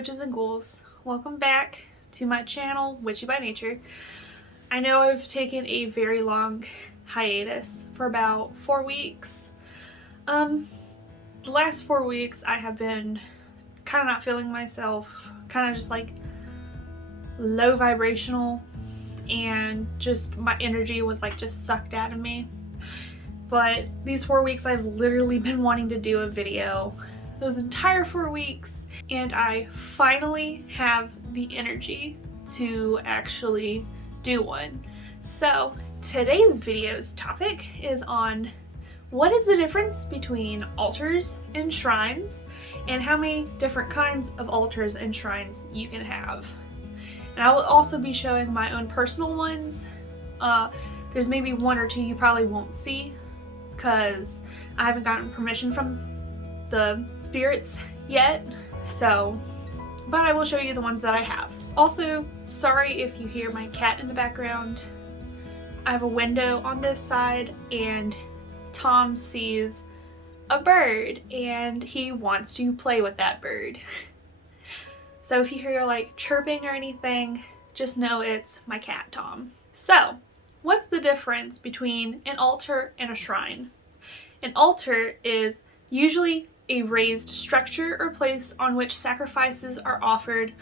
witches and ghouls. Welcome back to my channel, Witchy by Nature. I know I've taken a very long hiatus for about 4 weeks. The last 4 weeks I have been kind of not feeling myself, kind of just like low vibrational, and just my energy was like just sucked out of me. But these 4 weeks I've literally been wanting to do a video those entire 4 weeks, and I finally have the energy to actually do one. So today's video's topic is on what is the difference between altars and shrines, and how many different kinds of altars and shrines you can have. And I will also be showing my own personal ones. There's maybe 1 or 2 you probably won't see because I haven't gotten permission from the spirits yet, but I will show you the ones that I have. Also, sorry if you hear my cat in the background. I have a window on this side and Tom sees a bird and he wants to play with that bird. So if you hear like chirping or anything, just know it's my cat Tom. So what's the difference between an altar and a shrine? An altar is usually a raised structure or place on which sacrifices are offered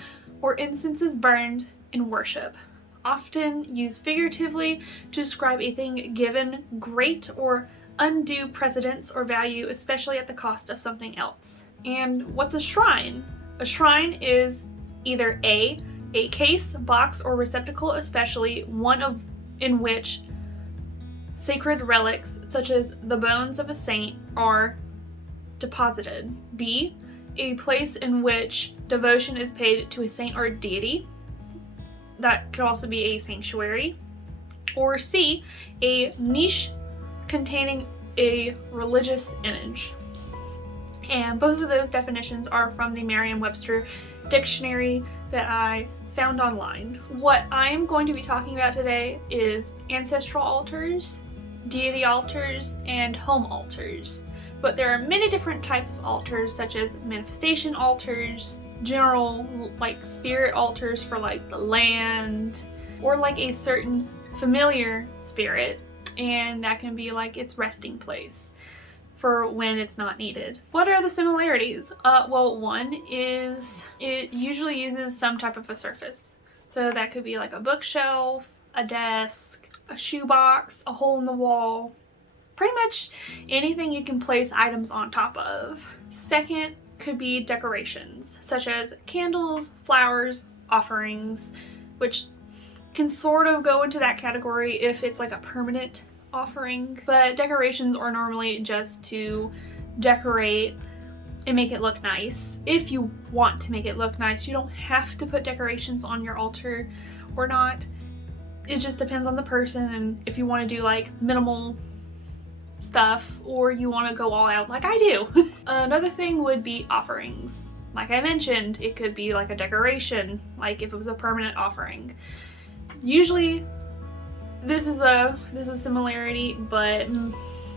or incense is burned in worship, often used figuratively to describe a thing given great or undue precedence or value, especially at the cost of something else. And what's a shrine? A shrine is either a case, box, or receptacle, especially one in which sacred relics such as the bones of a saint are deposited. B, a place in which devotion is paid to a saint or a deity. That could also be a sanctuary. Or C, a niche containing a religious image. And both of those definitions are from the Merriam-Webster dictionary that I found online. What I am going to be talking about today is ancestral altars, deity altars, and home altars. But there are many different types of altars, such as manifestation altars, general like spirit altars for like the land, or like a certain familiar spirit, and that can be like its resting place for when it's not needed. What are the similarities? Well, one is it usually uses some type of a surface. So that could be like a bookshelf, a desk, a shoebox, a hole in the wall, pretty much anything you can place items on top of. Second could be decorations, such as candles, flowers, offerings, which can sort of go into that category if it's like a permanent offering. But decorations are normally just to decorate and make it look nice. If you want to make it look nice, you don't have to put decorations on your altar or not. It just depends on the person, and if you want to do like minimal stuff or you want to go all out like I do. Another thing would be offerings. Like I mentioned, it could be like a decoration, like if it was a permanent offering. Usually this is a similarity, but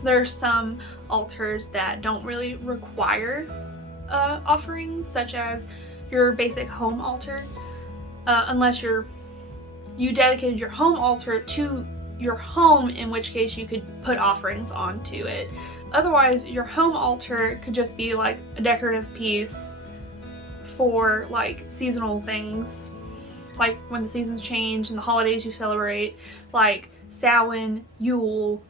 there's some altars that don't really require offerings, such as your basic home altar, unless you dedicated your home altar to your home, in which case you could put offerings onto it. Otherwise, your home altar could just be like a decorative piece for like seasonal things, like when the seasons change and the holidays you celebrate, like Samhain, Yule,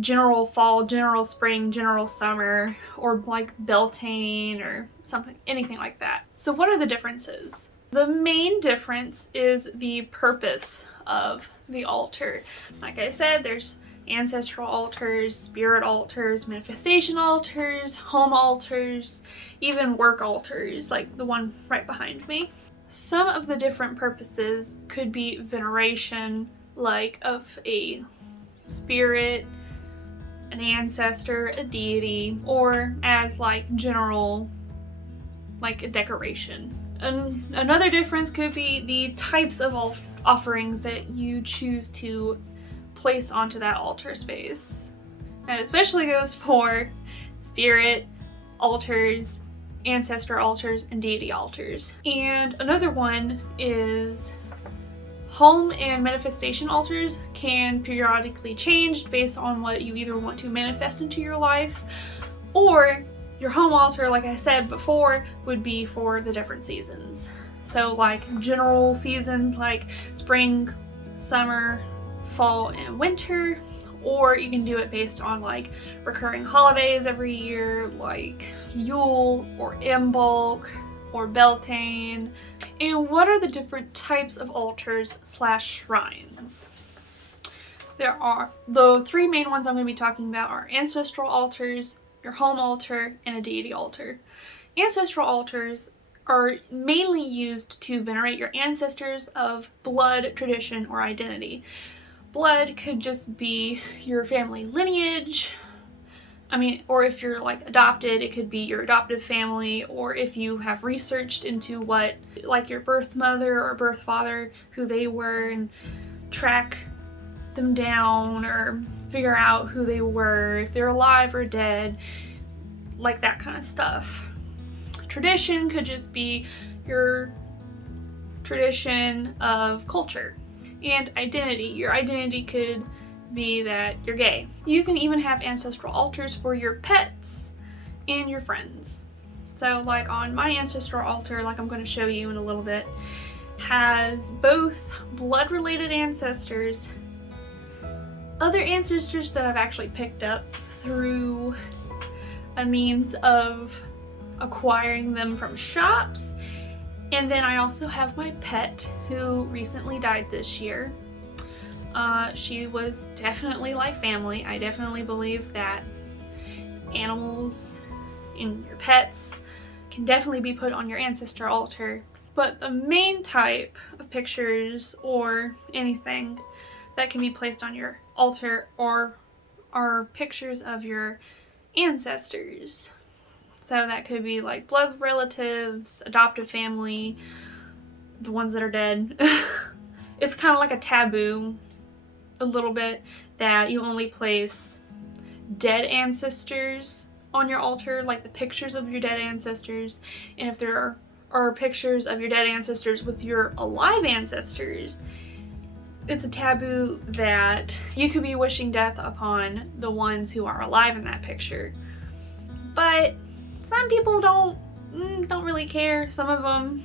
general fall, general spring, general summer, or like Beltane or something, anything like that. So what are the differences? The main difference is the purpose of the altar. Like I said, there's ancestral altars, spirit altars, manifestation altars, home altars, even work altars, like the one right behind me. Some of the different purposes could be veneration, like of a spirit, an ancestor, a deity, or as like general, like a decoration. Another difference could be the types of offerings that you choose to place onto that altar space. And it especially goes for spirit altars ancestor altars and deity altars. And another one is home and manifestation altars can periodically change based on what you either want to manifest into your life, or your home altar, like I said before, would be for the different seasons. So like general seasons like spring, summer, fall, and winter, or you can do it based on like recurring holidays every year, like Yule or Imbolc or Beltane. And what are the different types of altars slash shrines? There are the three main ones I'm going to be talking about are ancestral altars, your home altar, and a deity altar. Ancestral altars are mainly used to venerate your ancestors of blood, tradition, or identity. Blood could just be your family lineage. Or if you're like adopted, it could be your adoptive family, or if you have researched into what, like your birth mother or birth father, who they were, and track them down or figure out who they were, if they're alive or dead, like that kind of stuff. Tradition could just be your tradition of culture. And identity, your identity could be that you're gay. You can even have ancestral altars for your pets and your friends. So like on my ancestral altar, like I'm going to show you in a little bit, has both blood related ancestors, other ancestors that I've actually picked up through a means of acquiring them from shops, and then I also have my pet who recently died this year. She was definitely like family. I definitely believe that animals and your pets can definitely be put on your ancestor altar. But the main type of pictures or anything that can be placed on your altar are pictures of your ancestors. So that could be like blood relatives, adoptive family, the ones that are dead. It's kind of like a taboo a little bit that you only place dead ancestors on your altar, like the pictures of your dead ancestors. And if there are pictures of your dead ancestors with your alive ancestors, it's a taboo that you could be wishing death upon the ones who are alive in that picture. But some people don't really care. Some of them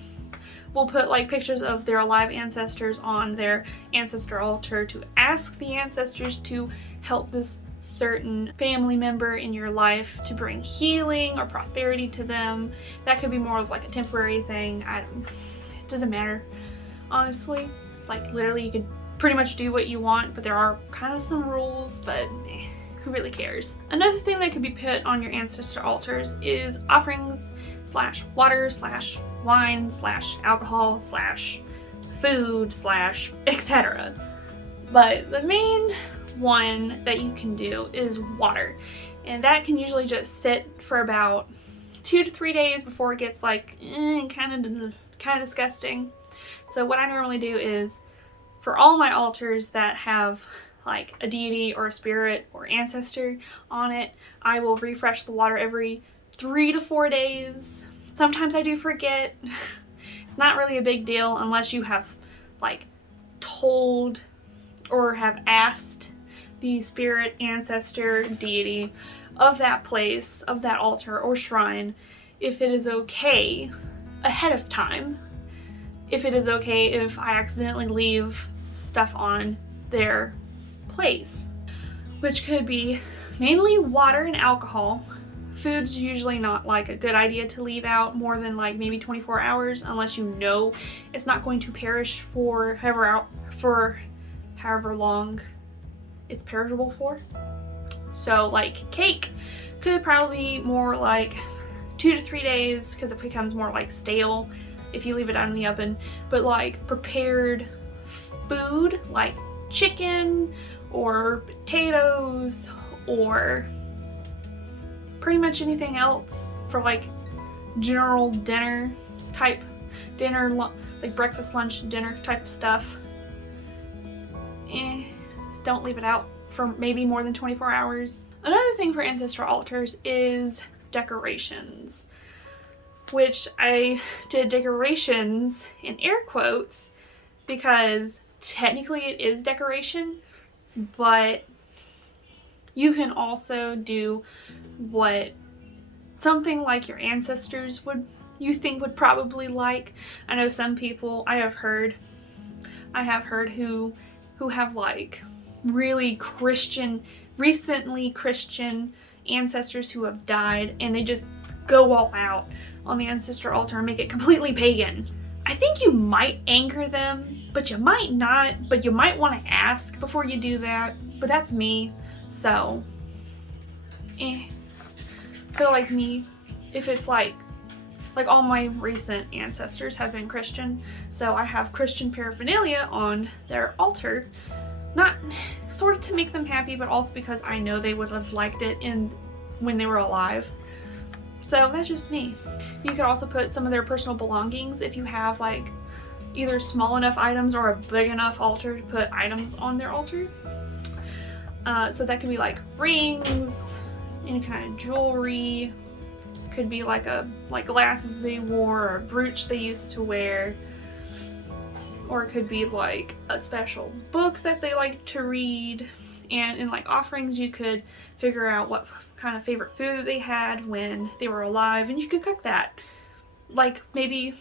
will put like pictures of their alive ancestors on their ancestor altar to ask the ancestors to help this certain family member in your life to bring healing or prosperity to them. That could be more of like a temporary thing. It doesn't matter, honestly. Like literally you could pretty much do what you want, but there are kind of some rules, but who really cares? Another thing that could be put on your ancestor altars is offerings slash water slash wine slash alcohol slash food slash etc. But the main one that you can do is water, and that can usually just sit for about 2 to 3 days before it gets like kind of disgusting. So what I normally do is, for all my altars that have like a deity or a spirit or ancestor on it, I will refresh the water every 3 to 4 days. Sometimes I do forget. It's not really a big deal unless you have like told or have asked the spirit, ancestor, deity of that place, of that altar or shrine, if it is okay ahead of time. If it is okay if I accidentally leave stuff on their place, which could be mainly water and alcohol. Food's usually not like a good idea to leave out more than like maybe 24 hours unless you know it's not going to perish for however long it's perishable for. So like cake could probably be more like 2 to 3 days because it becomes more like stale if you leave it out in the oven. But like prepared food like chicken or potatoes or pretty much anything else for like general dinner, like breakfast, lunch, dinner type stuff, don't leave it out for maybe more than 24 hours. Another thing for ancestral altars is decorations. which I did decorations in air quotes because technically it is decoration, but you can also do what something like your ancestors would probably like. I know some people I have heard who have like really recently Christian ancestors who have died, and they just go all out on the ancestor altar and make it completely pagan. I think you might anger them, but you might not, but you might want to ask before you do that. But that's me, so So like me, if it's like all my recent ancestors have been Christian, so I have Christian paraphernalia on their altar, not sort of to make them happy, but also because I know they would have liked it when they were alive. So that's just me. You could also put some of their personal belongings if you have like either small enough items or a big enough altar to put items on their altar. So that could be like rings, any kind of jewelry, could be like glasses they wore or a brooch they used to wear, or it could be like a special book that they like to read. And in like offerings, you could figure out what kind of favorite food they had when they were alive, and you could cook that like maybe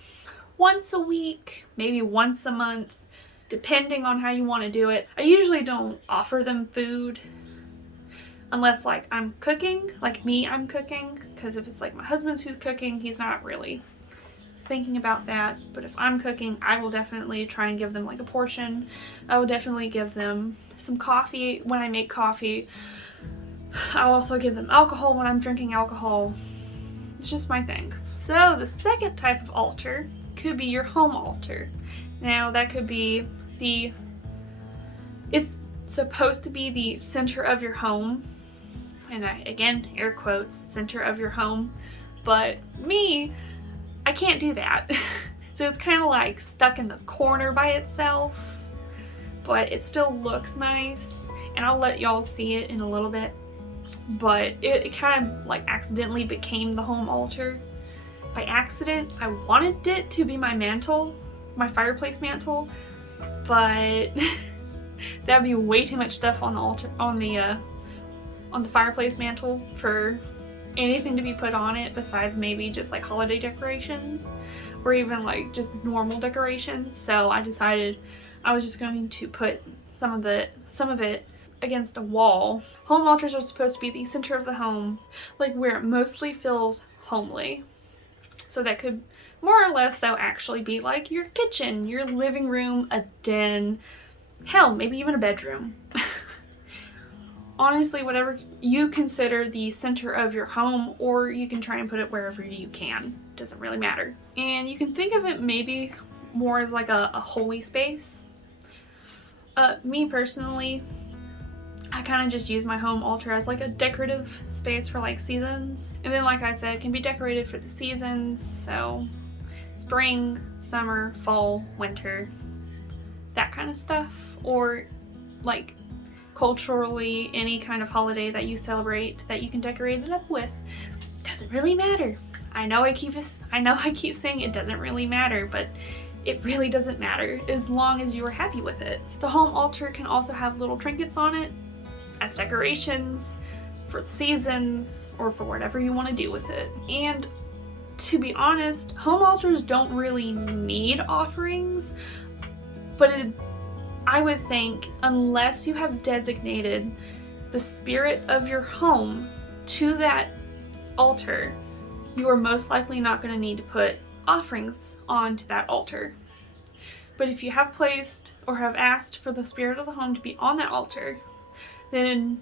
once a week, maybe once a month, depending on how you want to do it. I usually don't offer them food unless like I'm cooking, like me, I'm cooking, because if it's like my husband's who's cooking, he's not really thinking about that. But if I'm cooking, I will definitely try and give them like a portion. I will definitely give them some coffee when I make coffee. I'll also give them alcohol when I'm drinking alcohol. It's just my thing. So the second type of altar could be your home altar. Now that could be it's supposed to be the center of your home, and again, air quotes, center of your home, but me, I can't do that. So it's kind of like stuck in the corner by itself, but it still looks nice, and I'll let y'all see it in a little bit. But it kind of like accidentally became the home altar. By accident, I wanted it to be my mantle, my fireplace mantle, but that'd be way too much stuff on the altar, on the fireplace mantle for anything to be put on it besides maybe just like holiday decorations or even like just normal decorations. So I decided I was just going to put some of it against a wall. Home altars are supposed to be the center of the home, like where it mostly feels homely. So that could more or less so actually be like your kitchen, your living room, a den, hell, maybe even a bedroom. Honestly, whatever you consider the center of your home, or you can try and put it wherever you can. Doesn't really matter. And you can think of it maybe more as like a holy space. Me personally, I kind of just use my home altar as like a decorative space for like seasons. And then like I said, it can be decorated for the seasons. So spring, summer, fall, winter, that kind of stuff. Or like culturally, any kind of holiday that you celebrate that you can decorate it up with. Doesn't really matter. I know I keep saying it doesn't really matter, but it really doesn't matter as long as you are happy with it. The home altar can also have little trinkets on it as decorations for the seasons or for whatever you want to do with it. And to be honest, home altars don't really need offerings, but I would think unless you have designated the spirit of your home to that altar, you are most likely not going to need to put offerings onto that altar. But if you have placed or have asked for the spirit of the home to be on that altar, then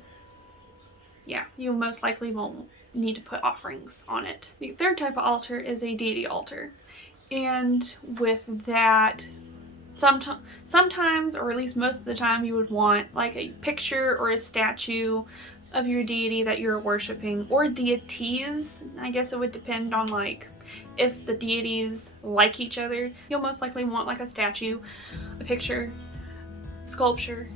yeah, you most likely won't need to put offerings on it. The third type of altar is a deity altar. And with that, sometimes, or at least most of the time, you would want like a picture or a statue of your deity that you're worshiping, or deities. I guess it would depend on like if the deities like each other. You'll most likely want like a statue, a picture, sculpture,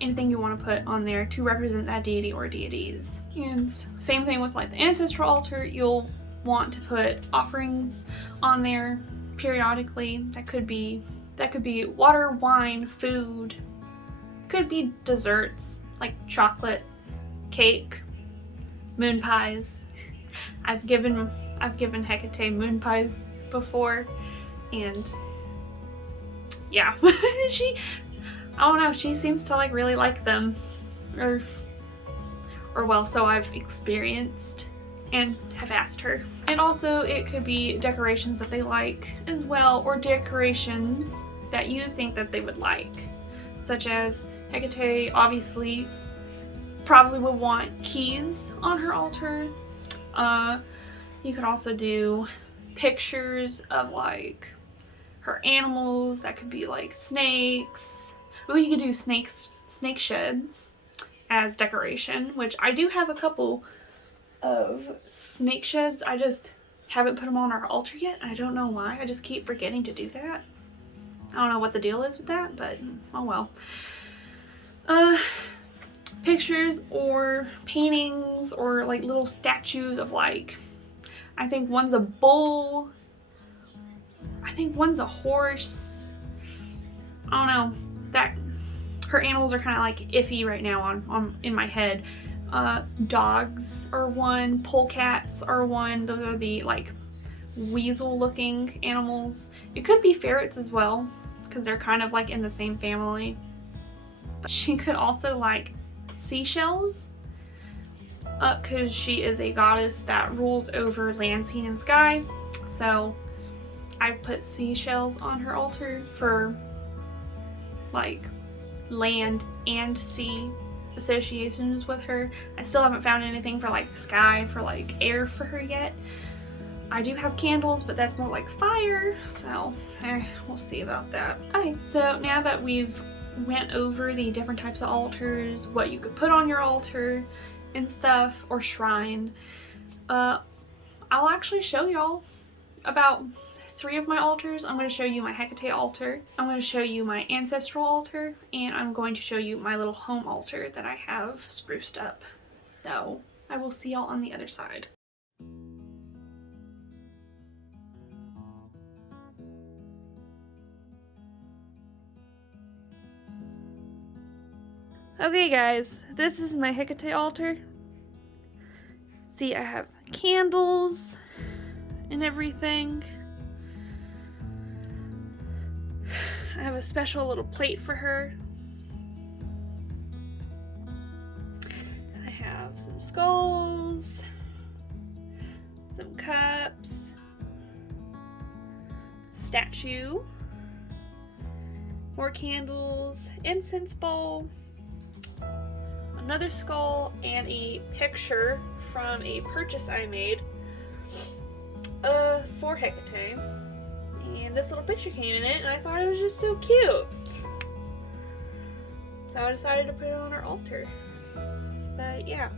anything you want to put on there to represent that deity or deities. And same thing with like the ancestral altar. You'll want to put offerings on there periodically. That could be water, wine, food, could be desserts like chocolate, cake, moon pies. I've given Hekate moon pies before, and yeah, I don't know, she seems to like really like them, or well, so I've experienced and have asked her. And also it could be decorations that they like as well, or decorations that you think that they would like, such as Hekate obviously probably would want keys on her altar. You could also do pictures of like her animals. That could be like snakes. Ooh, you could do snake sheds as decoration, which I do have a couple of snake sheds. I just haven't put them on our altar yet. I don't know why. I just keep forgetting to do that. I don't know what the deal is with that, but oh well. Pictures or paintings or like little statues of like, I think one's a bull, I think one's a horse. I don't know. That her animals are kind of like iffy right now in my head. Dogs are one, polecats are one. Those are the like weasel looking animals. It could be ferrets as well, because they're kind of like in the same family. But she could also like seashells, because she is a goddess that rules over land, sea, and sky. So I put seashells on her altar for like land and sea associations with her. I still haven't found anything for like sky, for like air for her yet. I do have candles, but that's more like fire, so we'll see about that. Okay, so now that we've went over the different types of altars, what you could put on your altar and stuff, or shrine, I'll actually show y'all about 3 of my altars. I'm going to show you my Hekate altar, I'm going to show you my ancestral altar, and I'm going to show you my little home altar that I have spruced up. So I will see y'all on the other side. Okay guys, this is my Hekate altar. See, I have candles and everything. I have a special little plate for her. I have some skulls, some cups, statue, more candles, incense bowl, another skull, and a picture from a purchase I made for Hekate. And this little picture came in it, and I thought it was just so cute. So I decided to put it on our altar. But yeah.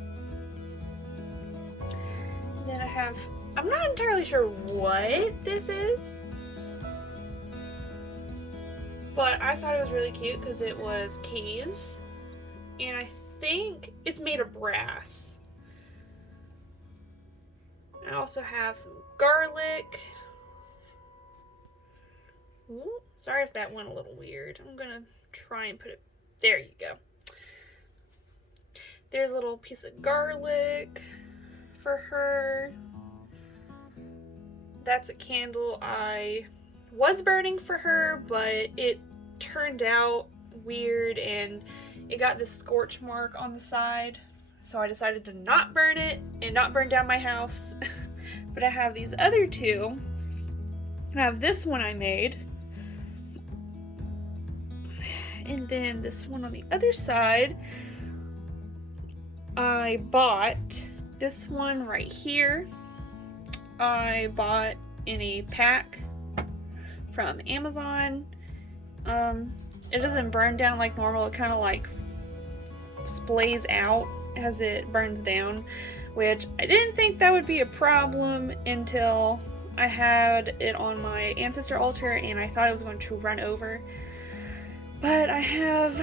And then I have, I'm not entirely sure what this is, but I thought it was really cute because it was keys. And I think it's made of brass. I also have some garlic. Ooh, sorry if that went a little weird. I'm gonna try and put it, there you go. There's a little piece of garlic for her. That's a candle I was burning for her, but it turned out weird and it got this scorch mark on the side. So I decided to not burn it and not burn down my house. But I have these other two. I have this one I made. And then this one on the other side, I bought this one right here. I bought in a pack from Amazon. It doesn't burn down like normal. It kind of like splays out as it burns down, which I didn't think that would be a problem until I had it on my ancestor altar and I thought it was going to run over. But I have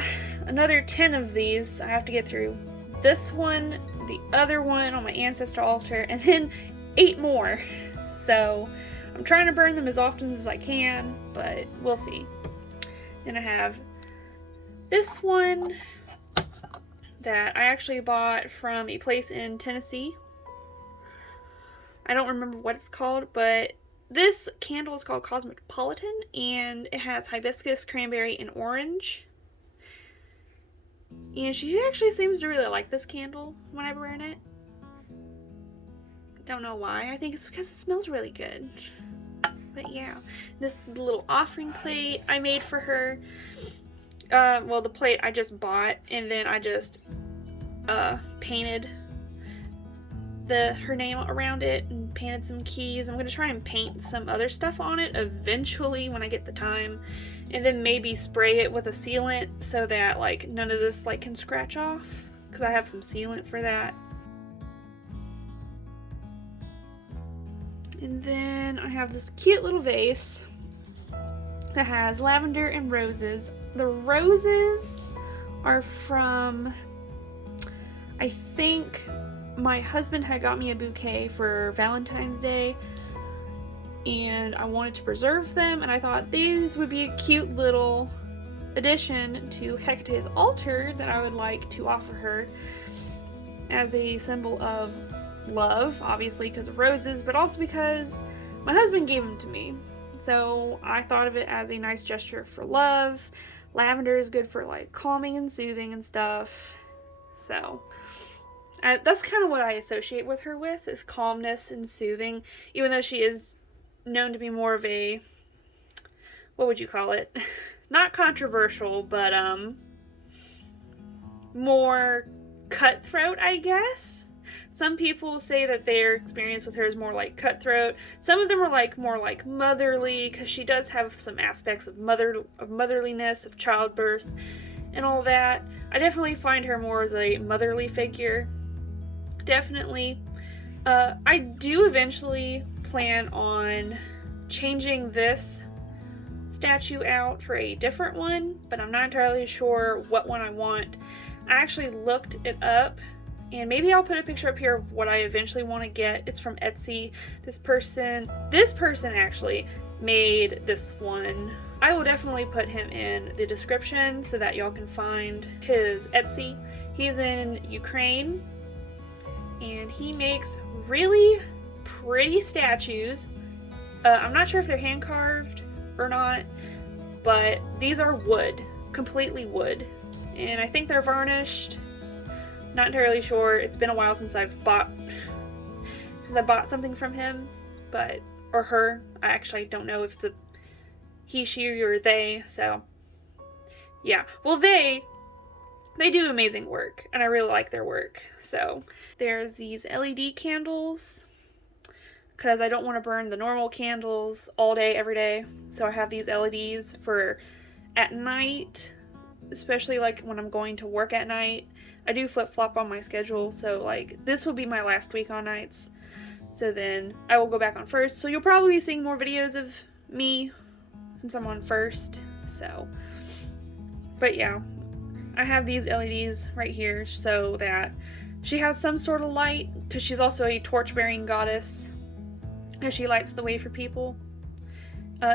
another 10 of these. I have to get through this one, the other one on my ancestor altar, and then 8 more. So I'm trying to burn them as often as I can, but we'll see. Then I have this one that I actually bought from a place in Tennessee. I don't remember what it's called, but this candle is called Cosmopolitan, and it has hibiscus, cranberry, and orange. And she actually seems to really like this candle when I burn it. Don't know why. I think it's because it smells really good. But yeah, this little offering plate I made for her. Well, the plate I just bought, and then I just painted her name around it and painted some keys. I'm gonna try and paint some other stuff on it eventually when I get the time, and then maybe spray it with a sealant so that like none of this like can scratch off, because I have some sealant for that. And then I have this cute little vase that has lavender and roses. The roses are from, I think my husband had got me a bouquet for Valentine's Day, and I wanted to preserve them, and I thought these would be a cute little addition to Hecate's altar that I would like to offer her as a symbol of love, obviously because of roses, but also because my husband gave them to me. So I thought of it as a nice gesture for love. Lavender is good for like calming and soothing and stuff. So that's kind of what I associate with her with, is calmness and soothing, even though she is known to be more of a, what would you call it? Not controversial, but more cutthroat, I guess. Some people say that their experience with her is more like cutthroat. Some of them are like more like motherly, because she does have some aspects of motherliness, of childbirth, and all that. I definitely find her more as a motherly figure. Definitely. I do eventually plan on changing this statue out for a different one, but I'm not entirely sure what one I want. I actually looked it up, and maybe I'll put a picture up here of what I eventually want to get. It's from Etsy. This person actually made this one. I will definitely put him in the description so that y'all can find his Etsy. He's in Ukraine, and he makes really pretty statues. I'm not sure if they're hand carved or not, but these are wood, completely wood, and I think they're varnished. Not entirely sure. It's been a while since I bought something from him, or her. I actually don't know if it's a he, she, or they. So yeah, well they do amazing work, and I really like their work. So there's these LED candles, because I don't want to burn the normal candles all day every day. So I have these LEDs for at night, especially like when I'm going to work at night. I do flip-flop on my schedule, so like this will be my last week on nights. So then I will go back on first. So you'll probably be seeing more videos of me since I'm on first. So, but yeah, I have these LEDs right here so that she has some sort of light, because she's also a torch-bearing goddess, and she lights the way for people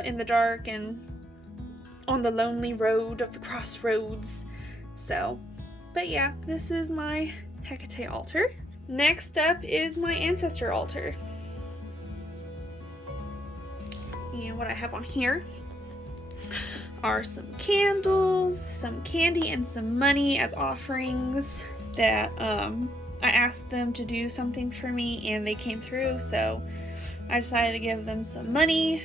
in the dark and on the lonely road of the crossroads. So, but yeah, this is my Hekate altar. Next up is my ancestor altar. And what I have on here are some candles, some candy, and some money as offerings that I asked them to do something for me, and they came through, so I decided to give them some money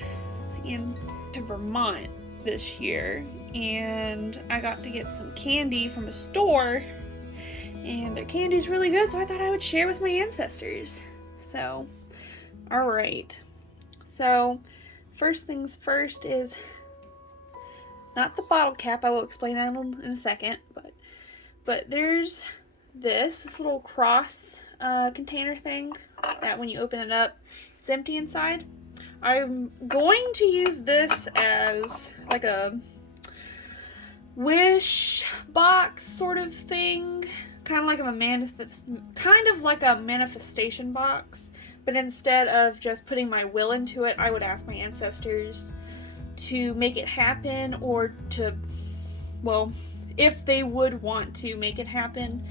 to Vermont this year, and I got to get some candy from a store, and their candy's really good, so I thought I would share with my ancestors. So, alright. So, first things first is not the bottle cap. I will explain that in a second, but there's this little cross container thing that when you open it up, it's empty inside. I'm going to use this as like a wish box sort of thing, kind of like a manifestation box, but instead of just putting my will into it, I would ask my ancestors to make it happen, or to, well, if they would want to make it happen.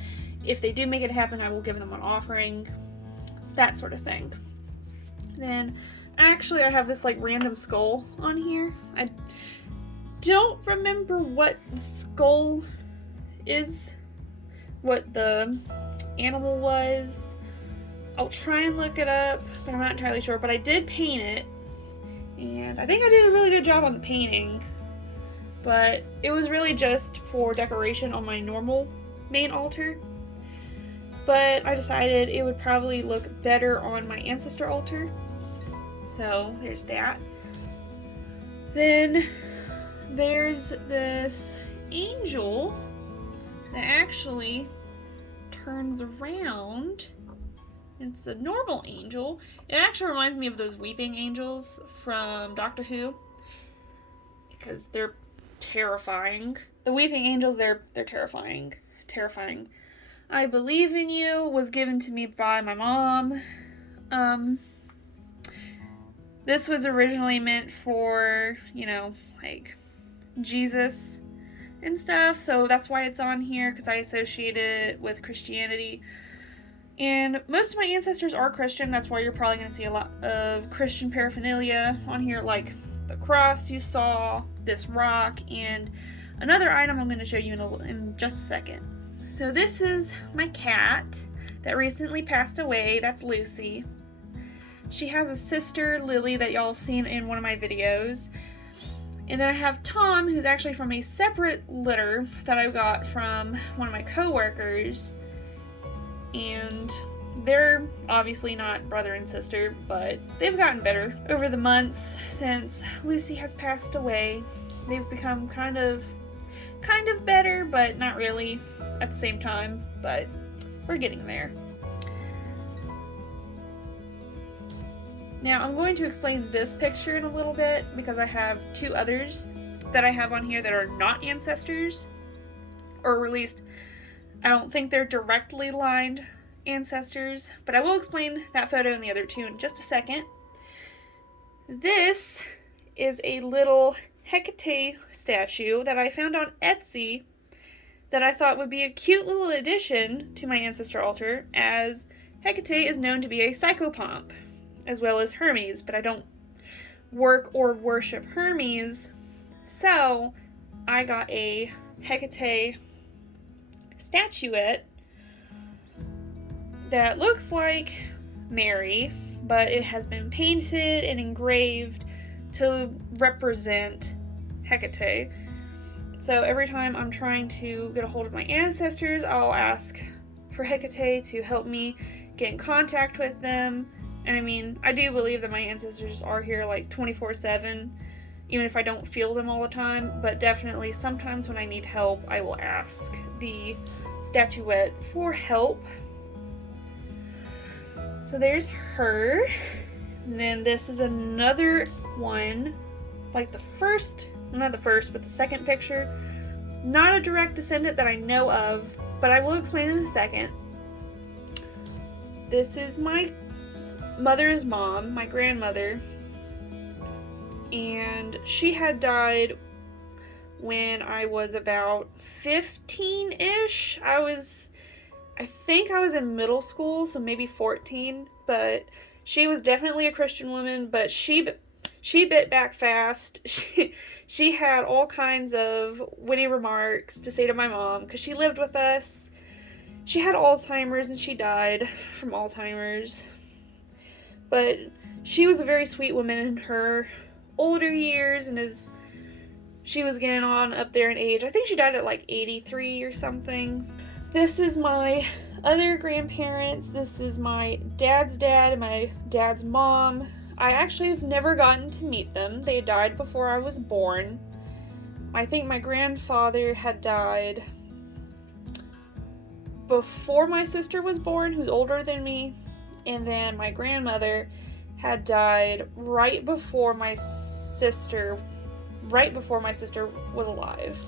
If they do make it happen, I will give them an offering. It's that sort of thing. Then, actually, I have this like random skull on here. I don't remember what the skull is, what the animal was. I'll try and look it up, but I'm not entirely sure. But I did paint it, and I think I did a really good job on the painting. But it was really just for decoration on my normal main altar. But I decided it would probably look better on my ancestor altar. So there's that. Then there's this angel that actually turns around. It's a normal angel. It actually reminds me of those weeping angels from Doctor Who, because they're terrifying. The weeping angels, they're terrifying. Terrifying. I Believe in You was given to me by my mom. This was originally meant for, you know, like Jesus and stuff, so that's why it's on here, because I associate it with Christianity. And most of my ancestors are Christian. That's why you're probably going to see a lot of Christian paraphernalia on here, like the cross you saw, this rock, and another item I'm going to show you in just a second. So this is my cat that recently passed away. That's Lucy. She has a sister, Lily, that y'all have seen in one of my videos. And then I have Tom, who's actually from a separate litter that I got from one of my co-workers. And they're obviously not brother and sister, but they've gotten better over the months since Lucy has passed away. They've become kind of better, but not really at the same time, but we're getting there. Now I'm going to explain this picture in a little bit, because I have two others that I have on here that are not ancestors, or at least I don't think they're directly lined ancestors, but I will explain that photo and the other two in just a second. This is a little Hekate statue that I found on Etsy that I thought would be a cute little addition to my ancestor altar, as Hekate is known to be a psychopomp, as well as Hermes, but I don't work or worship Hermes, so I got a Hekate statuette that looks like Mary, but it has been painted and engraved to represent Hekate. So every time I'm trying to get a hold of my ancestors, I'll ask for Hekate to help me get in contact with them. And I mean, I do believe that my ancestors are here like 24/7, even if I don't feel them all the time, but definitely sometimes when I need help, I will ask the statuette for help. So there's her. And then this is another one, like the first, not the first, but the second picture. Not a direct descendant that I know of, but I will explain in a second. This is my mother's mom, my grandmother, and she had died when I was about 15-ish. I think I was in middle school, so maybe 14, but she was definitely a Christian woman, but she bit back fast. She had all kinds of witty remarks to say to my mom, because she lived with us. She had Alzheimer's and she died from Alzheimer's. But she was a very sweet woman in her older years, and as she was getting on up there in age, I think she died at like 83 or something. This is my other grandparents. This is my dad's dad and my dad's mom. I actually have never gotten to meet them. They died before I was born. I think my grandfather had died before my sister was born, who's older than me. And then my grandmother had died right before my sister was alive.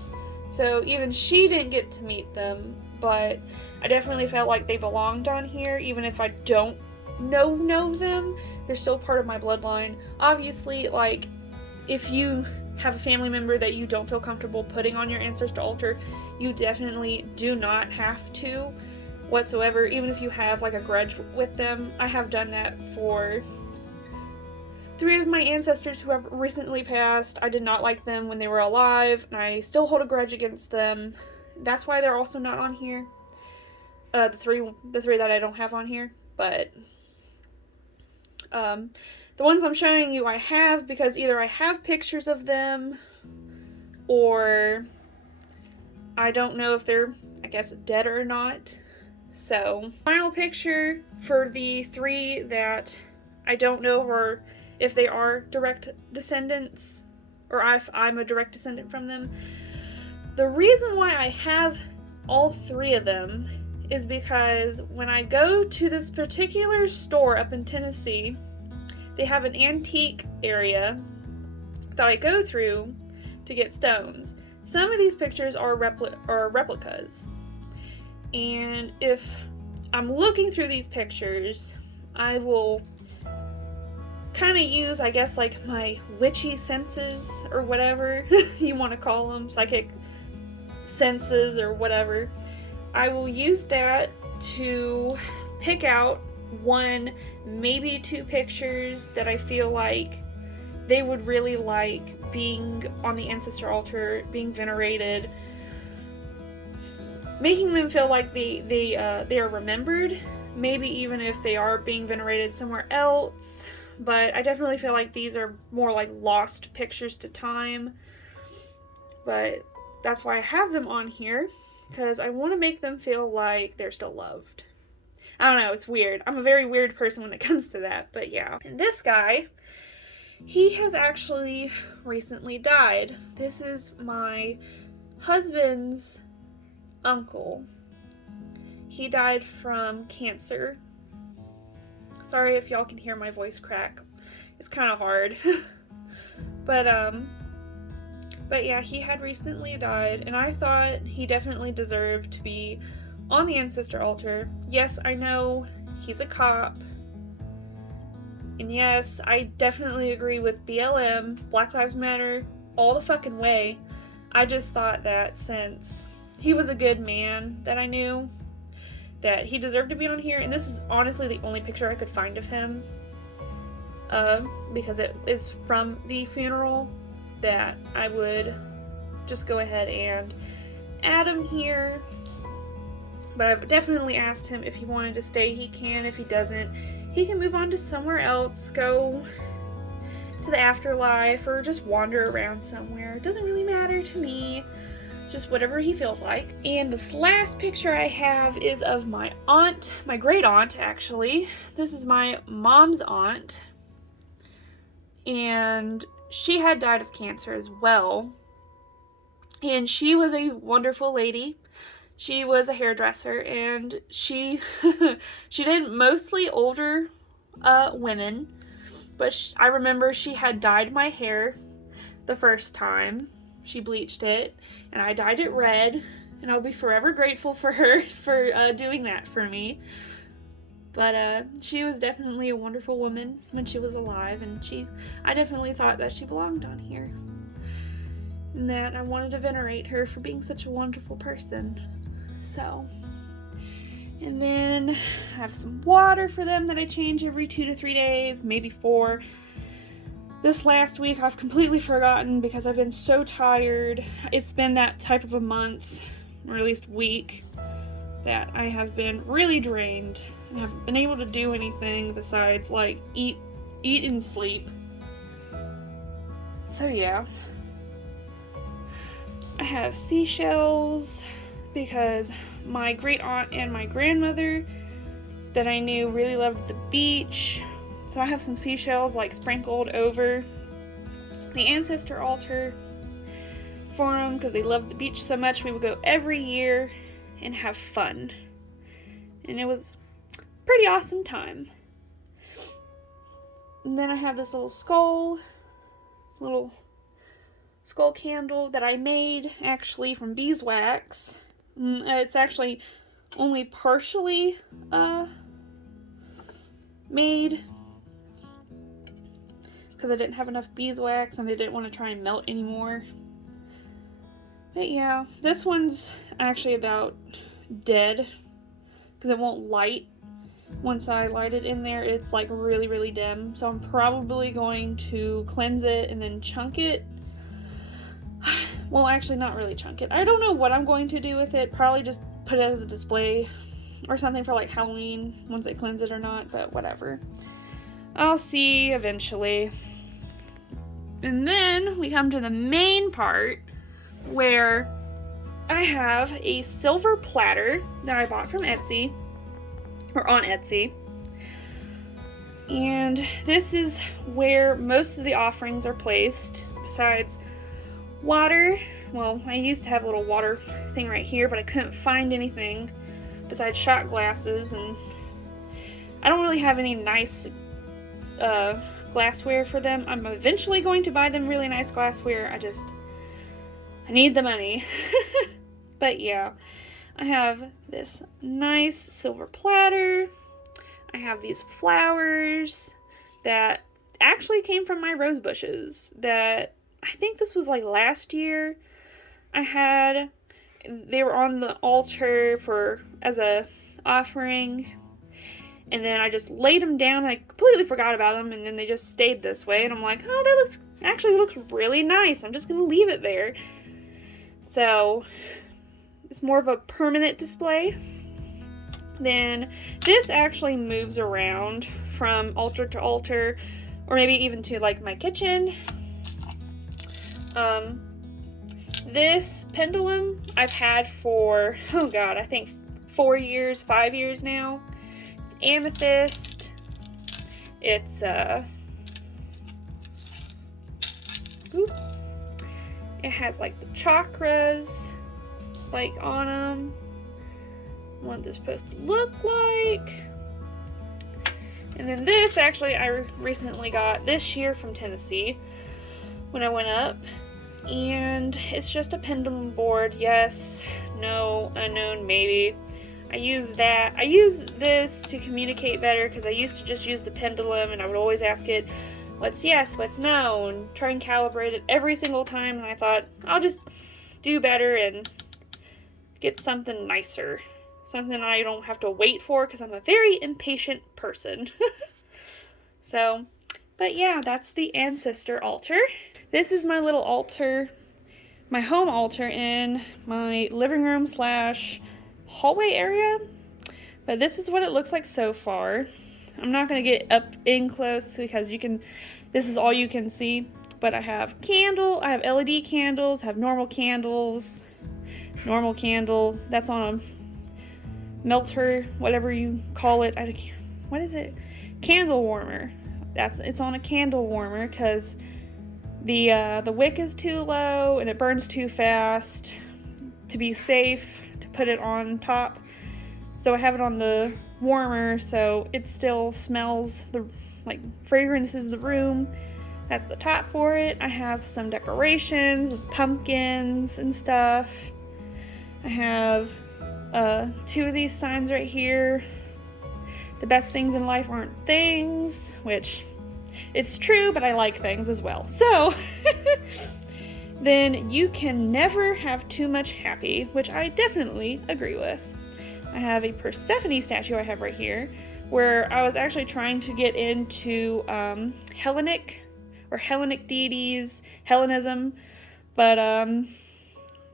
So even she didn't get to meet them, but I definitely felt like they belonged on here, even if I don't know them, they're still part of my bloodline. Obviously, like, if you have a family member that you don't feel comfortable putting on your ancestor altar, you definitely do not have to whatsoever, even if you have like a grudge with them. I have done that for 3 of my ancestors who have recently passed. I did not like them when they were alive, and I still hold a grudge against them. That's why they're also not on here. The three that I don't have on here, but the ones I'm showing you I have, because either I have pictures of them, or I don't know if they're, I guess, dead or not. So, final picture for the 3 that I don't know or if they are direct descendants, or if I'm a direct descendant from them. The reason why I have all 3 of them is because when I go to this particular store up in Tennessee, they have an antique area that I go through to get stones. Some of these pictures are replicas. And if I'm looking through these pictures, I will kind of use, I guess, like my witchy senses, or whatever you want to call them, psychic senses or whatever. I will use that to pick out 1, maybe 2 pictures that I feel like they would really like being on the ancestor altar, being venerated, making them feel like they are remembered, maybe even if they are being venerated somewhere else. But I definitely feel like these are more like lost pictures to time. But that's why I have them on here, because I want to make them feel like they're still loved. I don't know, it's weird. I'm a very weird person when it comes to that, but yeah. And this guy, he has actually recently died. This is my husband's uncle. He died from cancer. Sorry if y'all can hear my voice crack. It's kind of hard. But yeah, he had recently died, and I thought he definitely deserved to be on the ancestor altar. Yes, I know he's a cop. And yes, I definitely agree with BLM, Black Lives Matter, all the fucking way. I just thought that since he was a good man that I knew, that he deserved to be on here. And this is honestly the only picture I could find of him, because it is from the funeral, that I would just go ahead and add him here. But I've definitely asked him if he wanted to stay, he can. If he doesn't, he can move on to somewhere else, go to the afterlife, or just wander around somewhere. It doesn't really matter to me, just whatever he feels like. And this last picture I have is of my aunt, my great aunt actually. This is my mom's aunt, and she had died of cancer as well. And she was a wonderful lady. She was a hairdresser, and she she did mostly older women, but I remember she had dyed my hair the first time. She bleached it, and I dyed it red, and I'll be forever grateful for her for doing that for me. But she was definitely a wonderful woman when she was alive, and I definitely thought that she belonged on here, and that I wanted to venerate her for being such a wonderful person. So, and then I have some water for them that I change every 2 to 3 days, maybe 4. This last week I've completely forgotten because I've been so tired. It's been that type of a month, or at least week, that I have been really drained and haven't been able to do anything besides like eat and sleep. So yeah. I have seashells because my great aunt and my grandmother that I knew really loved the beach. So I have some seashells like sprinkled over the ancestor altar for them because they loved the beach so much. We would go every year and have fun. And it was a pretty awesome time. And then I have this little skull candle that I made actually from beeswax. It's actually only partially made because I didn't have enough beeswax and I didn't want to try and melt anymore. But yeah, this one's actually about dead because it won't light. Once I light it in there, it's like really, really dim. So I'm probably going to cleanse it and then chunk it. Well, actually not really chunk it. I don't know what I'm going to do with it. Probably just put it as a display or something for like Halloween once I cleanse it or not, but whatever. I'll see eventually. And then we come to the main part where I have a silver platter that I bought from Etsy, or on Etsy. And this is where most of the offerings are placed, besides water. Well, I used to have a little water thing right here, but I couldn't find anything besides shot glasses, and I don't really have any nice glassware for them. I'm eventually going to buy them really nice glassware. I need the money. But yeah, I have this nice silver platter. I have these flowers that actually came from my rose bushes that I think this was like last year. They were on the altar as a offering, and then I just laid them down and I completely forgot about them, and then they just stayed this way, and I'm like, oh, that looks really nice. I'm just gonna leave it there. So it's more of a permanent display. Then this actually moves around from altar to altar, or maybe even to like my kitchen. This pendulum I've had for, oh god, I think 5 years now. It's amethyst. It's it has like the chakras like on them. What they're supposed to look like. And then this actually I recently got this year from Tennessee when I went up, and it's just a pendulum board. Yes, no, unknown, maybe. I use this to communicate better, because I used to just use the pendulum and I would always ask it what's yes, what's no, and try and calibrate it every single time, and I thought I'll just do better and get something nicer. Something I don't have to wait for, because I'm a very impatient person. So, but yeah, that's the ancestor altar. This is my little altar, my home altar in my living room / hallway area. But this is what it looks like so far. I'm not going to get up in close because this is all you can see. But I have I have LED candles, I have normal candles. Normal candle, that's on a melter, whatever you call it. What is it? Candle warmer. It's on a candle warmer because the wick is too low and it burns too fast to be safe to put it on top. So I have it on the warmer, so it still smells fragrances the room. That's the top for it. I have some decorations, pumpkins and stuff. I have 2 of these signs right here. The best things in life aren't things, which it's true, but I like things as well. So then you can never have too much happy, which I definitely agree with. I have a Persephone statue I have right here, where I was actually trying to get into Hellenic deities, Hellenism, but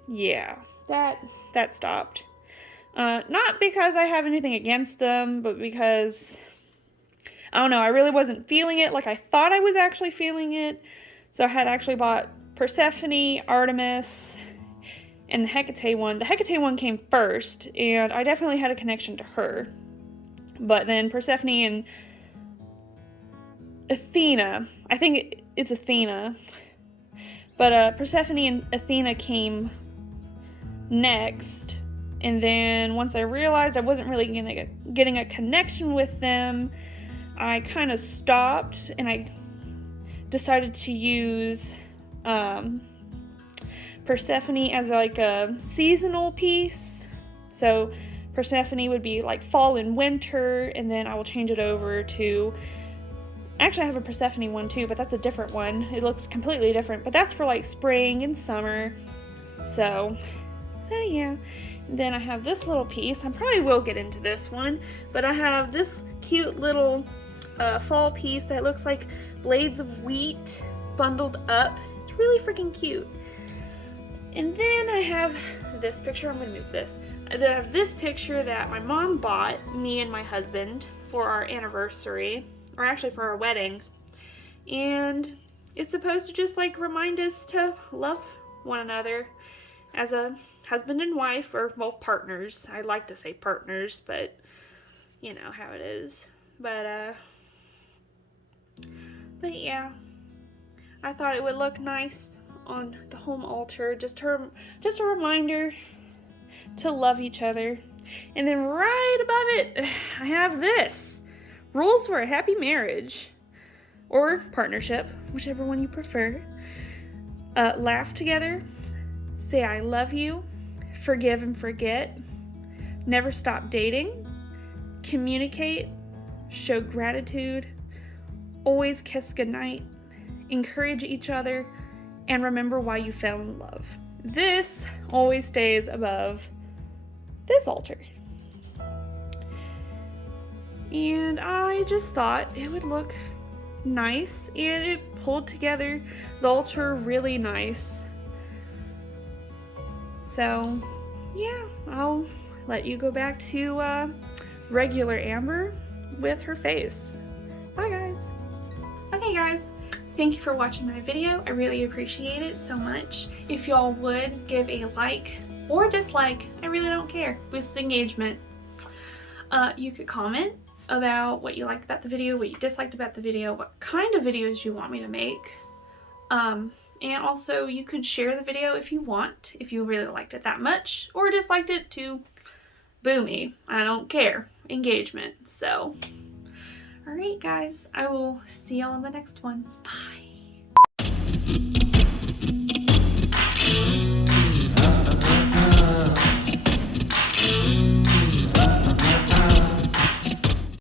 yeah, that stopped. Not because I have anything against them, but because, I don't know, I really wasn't feeling it like I thought I was actually feeling it. So I had actually bought Persephone, Artemis, and the Hekate one. The Hekate one came first, and I definitely had a connection to her. But then Persephone and Athena, I think it's Athena, but Persephone and Athena came next. And then once I realized I wasn't really getting a connection with them, I kind of stopped, and I decided to use Persephone as like a seasonal piece. So Persephone would be like fall and winter, and then I will change it over to, actually I have a Persephone one too, but that's a different one. It looks completely different, but that's for like spring and summer. So yeah. And then I have this little piece. I probably will get into this one, but I have this cute little fall piece that looks like blades of wheat bundled up. It's really freaking cute. And then I have this picture. I'm gonna move this. I have this picture that my mom bought me and my husband for our anniversary, or actually for our wedding. And it's supposed to just like remind us to love one another as a husband and wife, or well, partners. I like to say partners, but you know how it is. But yeah, I thought it would look nice on the home altar, just a reminder to love each other. And then right above it, I have this: rules for a happy marriage or partnership, whichever one you prefer. Laugh together, say I love you, forgive and forget, never stop dating, communicate, show gratitude, always kiss goodnight, encourage each other, and remember why you fell in love. This always stays above this altar. And I just thought it would look nice, and it pulled together the altar really nice. So yeah, I'll let you go back to regular Amber with her face. Bye guys. Okay guys, thank you for watching my video. I really appreciate it so much. If y'all would give a like or dislike, I really don't care. Boost engagement. You could comment about what you liked about the video, what you disliked about the video, what kind of videos you want me to make. And also you could share the video if you want, if you really liked it that much, or disliked it, to boo me. I don't care. Engagement. So, alright guys, I will see y'all in the next one. Bye.